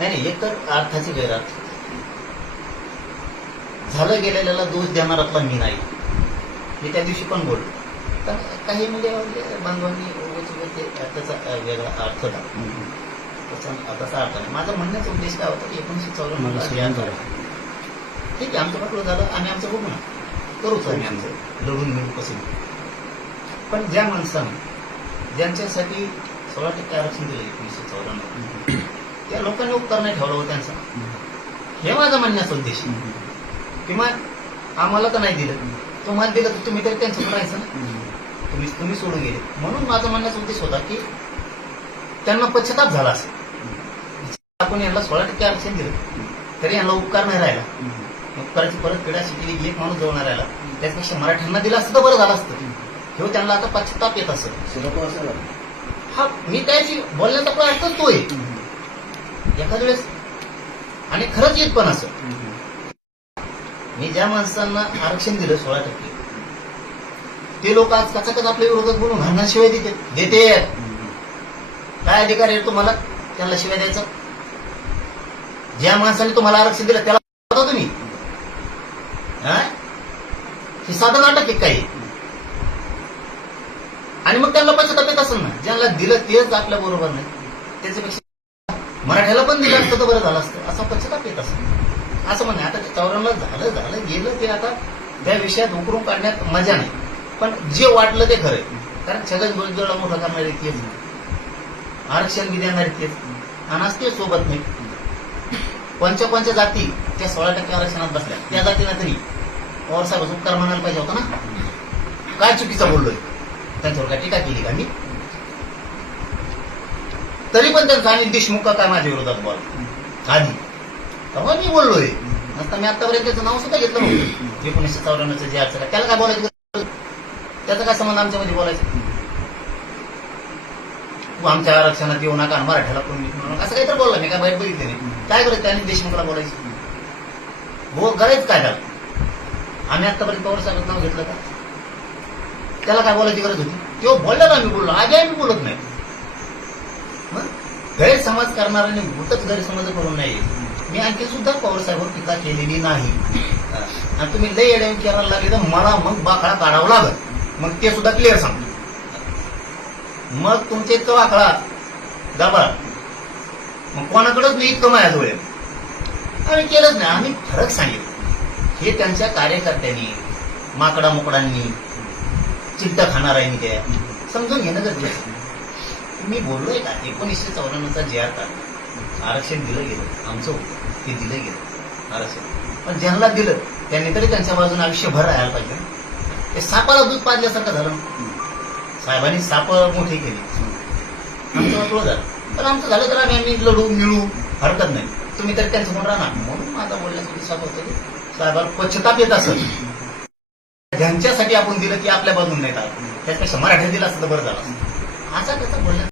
नाही, एक तर अर्थाची गैरअर्थ झालं गेलेल्याला दोष देणारातला मी नाही. मी त्या दिवशी पण बोललो. तर काही म्हणजे बांधवांनी त्याचा वेगळा अर्थ तसा अर्थ नाही. माझा म्हणण्याचा उद्देश काय होता की 1954 ठीक आहे, आमचं म्हटलं झालं, आम्ही आमचं बघू ना, करूच आम्ही आमचं लढून मिळू कसं. पण ज्या माणसानं ज्यांच्यासाठी 16% आरक्षण दिलं 1994, त्या लोकांनी उपकार नाही ठेवला हो त्यांचा. हे माझा म्हणण्याचा उद्देश. किंवा आम्हाला तर नाही दिलं, तुम्हाला दिलं तर तुम्ही तरी त्यांचं राहायचं ना, तुम्ही सोडून गेले. म्हणून माझा म्हणण्याचा उद्देश होता की त्यांना पश्चाताप झाला असेल. आपण यांना 16% आरक्षण दिलं तरी यांना उपकार नाही राहिला. उपकाराची परत पिढा शिकली, एक माणूस जवळ राहिला, त्याच्यापेक्षा मराठ्यांना दिलं असतं तर बरं झालं असतं. हे त्यांना आता पश्चाताप येत असेल. हा, मी त्याची बोलण्याचा पण अर्थच तो आहे एखाद्या वेळेस, आणि खरंच येत पण असं. मी ज्या माणसांना आरक्षण दिलं 16%, ते लोक आज कचाकच आपल्या विरोधात बोलून घालणार शिवाय देते. काय अधिकार आहे तुम्हाला त्यांना शिवाय द्यायचं? ज्या माणसाने तुम्हाला आरक्षण दिलं त्याला तुम्ही हे साधं नाटक आहे काही. आणि मग त्यांना पश्चाताप येत असेल ना, ज्यांना दिलं तेच आपल्या बरोबर नाही, त्याच्यापेक्षा मराठ्याला पण दिलं असतं तर बरं झालं असतं, असा पश्चाताप येत असेल. असं म्हणणे आता 54 झालं गेलं, ते आता त्या विषयात उकरून काढण्यात मजा नाही. पण जे वाटलं ते खरं, कारण छगन भुजबळला मोठं करणारे तेच, आरक्षण बी देणारे तेच, आणि आज ते सोबत नाही. पंच जाती त्या 16% आरक्षणात बसल्या, त्या जातीला तरी पवारसाहेब उपकार म्हणायला पाहिजे होता ना. काय चुकीचं बोललोय त्यांच्यावर? काय टीका केली का मी? तरी पण त्यांचा अनिल देशमुख काय माझ्या विरोधात बोल आधी तेव्हा मी बोललोय. नसता मी आतापर्यंत त्याचं नाव सुद्धा घेतलं नव्हतं. 1954 जे अर्थ त्याला काय बोलायचं? त्याचा काय संबंध आमच्यामध्ये बोलायचं? तू आमच्या आरक्षणात येऊ नका, मराठ्याला पण म्हणून असं काहीतरी बोलला मी, काय बाहेर बघितलं नाही. काय करायचं अनिल देशमुखला बोलायचं? हो, करायचं काय झालं? आम्ही आतापर्यंत पवारसाहेबांचं नाव घेतलं का? त्याला काय बोलायची गरज होती? तो बोलला ना, आम्ही बोललो. आधी आम्ही बोलत नाही. गैरसमज करणाऱ्याने भूतच गैरसमज करून नाही. मी आणखी सुद्धा पवारसाहेबांवर टीका केलेली नाही. आणि तुम्ही लई एडवून करायला लागले तर मला मग बाखळा काढावा लागल. मग ते सुद्धा क्लिअर सांगतो. मग तुमचे इतकं वाकडा गबाळ मग कोणाकडेच नाही, इतकं माझ्याजवळ आम्ही केलंच नाही. आम्ही फरक सांगितलं. हे त्यांच्या कार्यकर्त्यांनी, माकडा मोकडांनी, चिट्ट खाणाऱ्यांनी त्या समजून घेणं गरजेचं. मी बोललोय का 1954चा जे काढला, आरक्षण दिलं गेलं, आमचं होतं ते दिलं गेलं आरक्षण. पण ज्यांना दिलं त्यांनी तरी त्यांच्या बाजूने आयुष्यभर राहायला पाहिजे. ते सापाला दूध पाजल्यासारखं झालं. साहेबांनी साप मोठी केली, आमचं वाटलं झालं. पण आमचं झालं तर आम्ही लढू मिळू, हरकत नाही. तुम्ही तरी त्यांचं म्हणून राहणार. म्हणून माझा बोलण्याचा विश्वास होतो की साहेबाला पश्चाताप येत असेल. ज्यांच्यासाठी आपण दिलं की आपल्या बाजून नाही, त्याच्यापेक्षा मराठी दिलं असतं तर बरं झालं. असा त्याचा बोलण्याचा